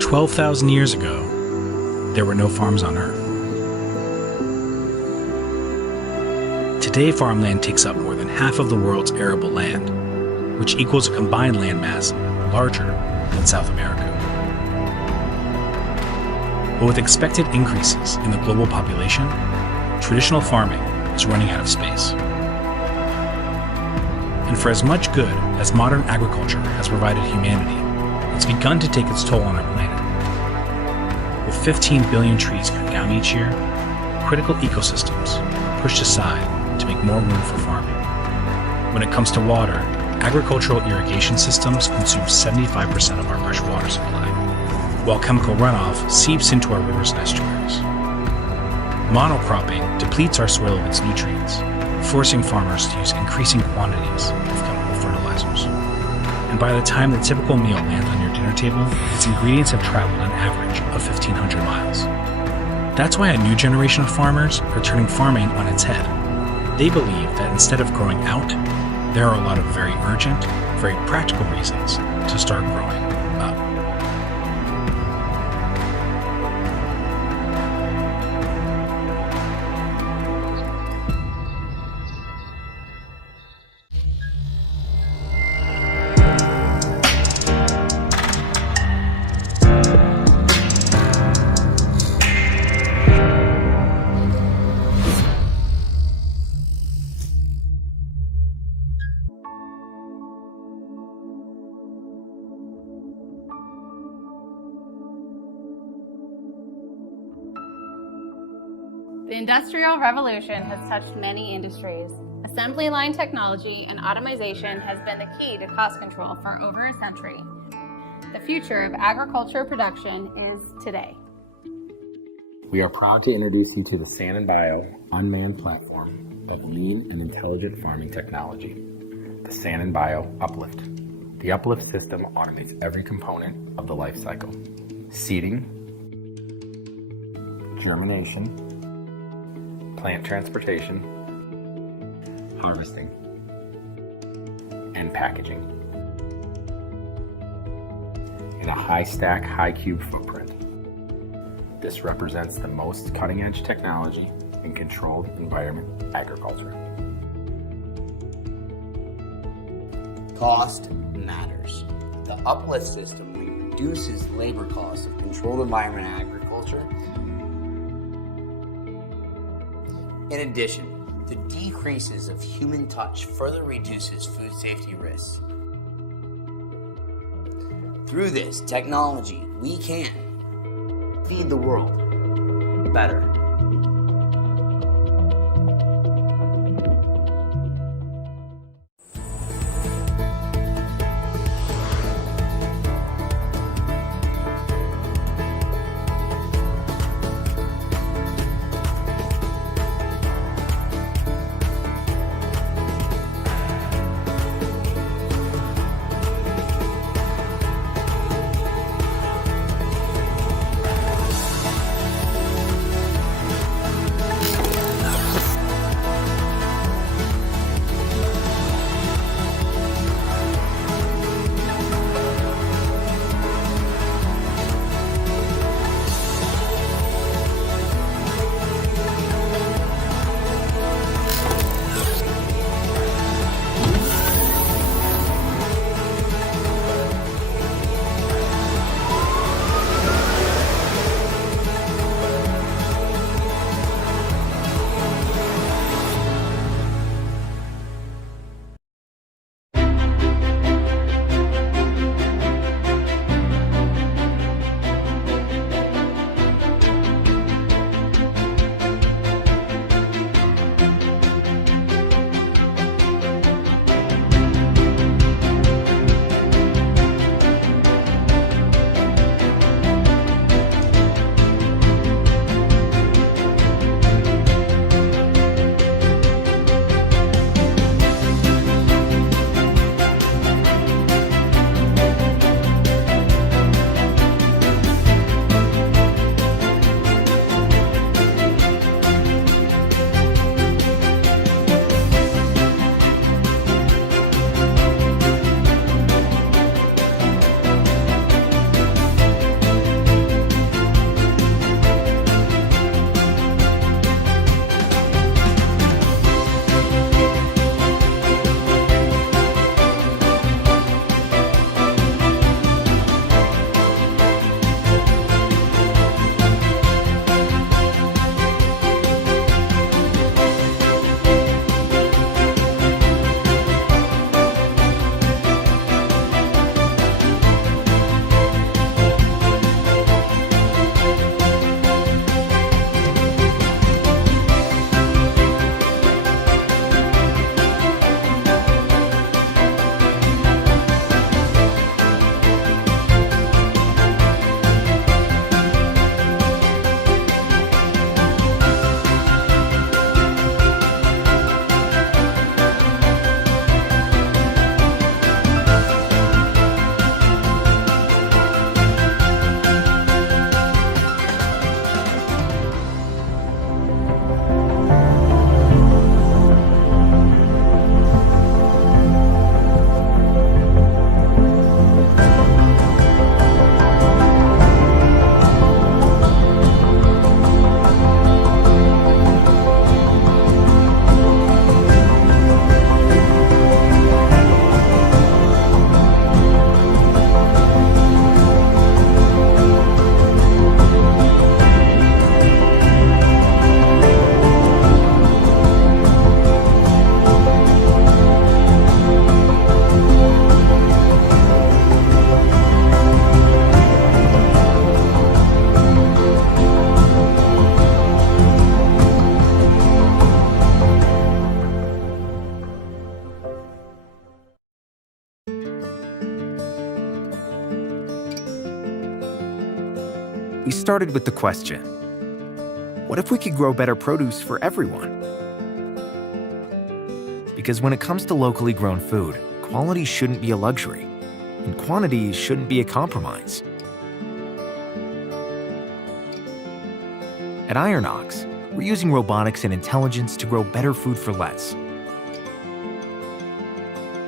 12,000 years ago, there were no farms on Earth. Today, farmland takes up more than half of the world's arable land, which equals a combined landmass larger than South America. But with expected increases in the global population, traditional farming is running out of space. And for as much good as modern agriculture has provided humanity, it's begun to take its toll on our planet. With 15 billion trees cut down each year, critical ecosystems are pushed aside to make more room for farming. When it comes to water, agricultural irrigation systems consume 75% of our fresh water supply, while chemical runoff seeps into our rivers and estuaries. Monocropping depletes our soil of its nutrients, forcing farmers to use increasing quantities of chemical fertilizers. And by the time the typical meal lands on your dinner table, its ingredients have traveled an average of 1,500 miles. That's why a new generation of farmers are turning farming on its head. They believe that instead of growing out, there are a lot of very urgent, very practical reasons to start growing up. The Industrial Revolution has touched many industries. Assembly line technology and automation has been the key to cost control for over a century. The future of agriculture production is today. We are proud to introduce you to the San & Bio unmanned platform of lean and intelligent farming technology, the San & Bio Uplift. The Uplift system automates every component of the life cycle: seeding, germination, plant transportation, harvesting, and packaging in a high-stack, high-cube footprint. This represents the most cutting-edge technology in controlled environment agriculture. Cost matters. The Uplift system reduces labor costs of controlled environment agriculture. In addition, the decreases of human touch further reduces food safety risks. Through this technology, we can feed the world better. we started with the question, what if we could grow better produce for everyone? Because when it comes to locally grown food, quality shouldn't be a luxury, and quantity shouldn't be a compromise. At Ironox, we're using robotics and intelligence to grow better food for less,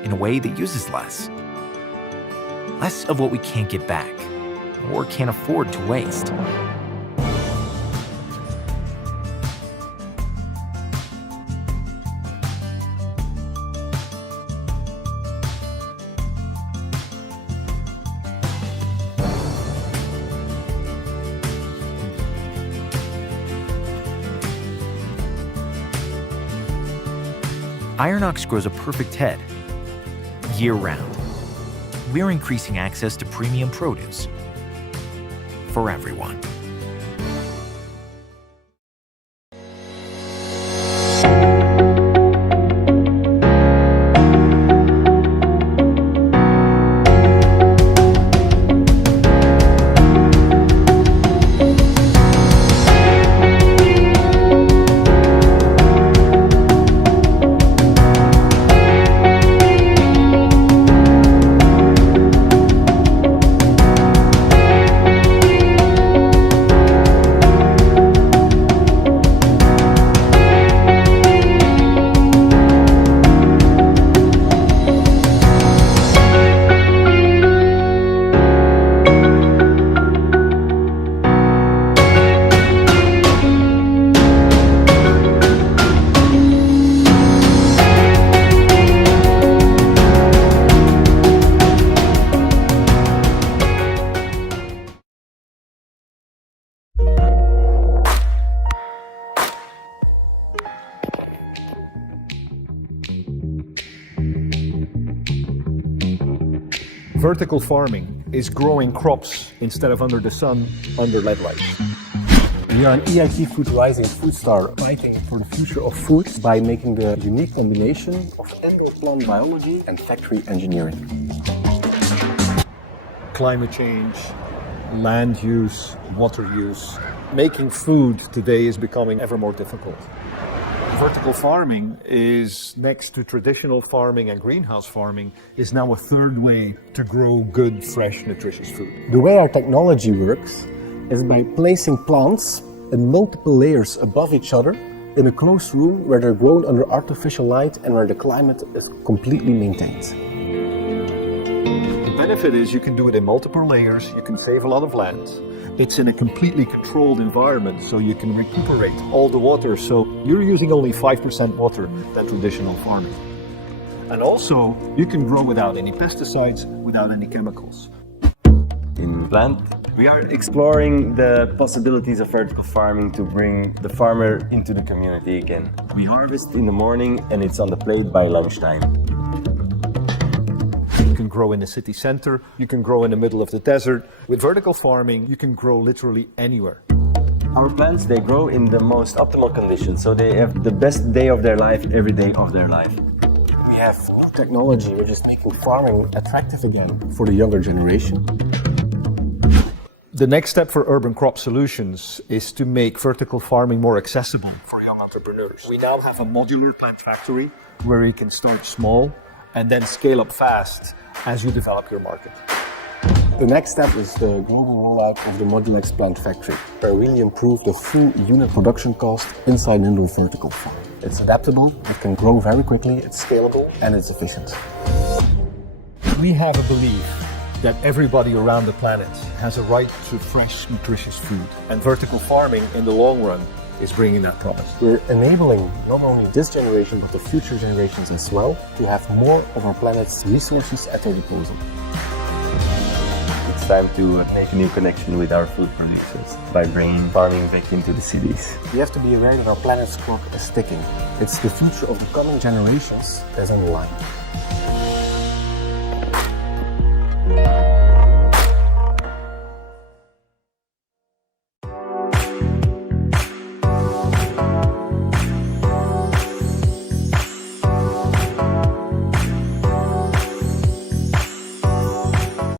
in a way that uses less. Less of what we can't get back, or can't afford to waste. Ironox grows a perfect head, year-round. We're increasing access to premium produce for everyone. Vertical farming is growing crops instead of under the sun, under LED lights. We are an EIT Food Rising food star fighting for the future of food by making the unique combination of indoor plant biology and factory engineering. Climate change, land use, water use. Making food today is becoming ever more difficult. Vertical farming is, next to traditional farming and greenhouse farming, is now a third way to grow good, fresh, nutritious food. The way our technology works is by placing plants in multiple layers above each other in a closed room where they're grown under artificial light and where the climate is completely maintained. The benefit is you can do it in multiple layers, you can save a lot of land. It's in a completely controlled environment, so you can recuperate all the water, so you're using only 5% water than traditional farming. And also, you can grow without any pesticides, without any chemicals. In plant, we are exploring the possibilities of vertical farming to bring the farmer into the community again. We harvest in the morning and it's on the plate by lunchtime. You can grow in the city center, you can grow in the middle of the desert. With vertical farming, you can grow literally anywhere. Our plants, they grow in the most optimal conditions, so they have the best day of their life every day of their life. We have new technology which is making farming attractive again for the younger generation. The next step for Urban Crop Solutions is to make vertical farming more accessible for young entrepreneurs. We now have a modular plant factory where you can start small and then scale up fast as you develop your market. The next step is the global rollout of the Modulex plant factory, where we really improve the full unit production cost inside an indoor vertical farm. It's adaptable, it can grow very quickly, it's scalable, and it's efficient. We have a belief that everybody around the planet has a right to fresh, nutritious food. And vertical farming, in the long run, is bringing that promise. We're enabling not only this generation, but the future generations as well, to have more of our planet's resources at their disposal. It's time to make a new connection with our food producers by bringing farming back into the cities. We have to be aware that our planet's clock is ticking. It's the future of the coming generations that's on the line.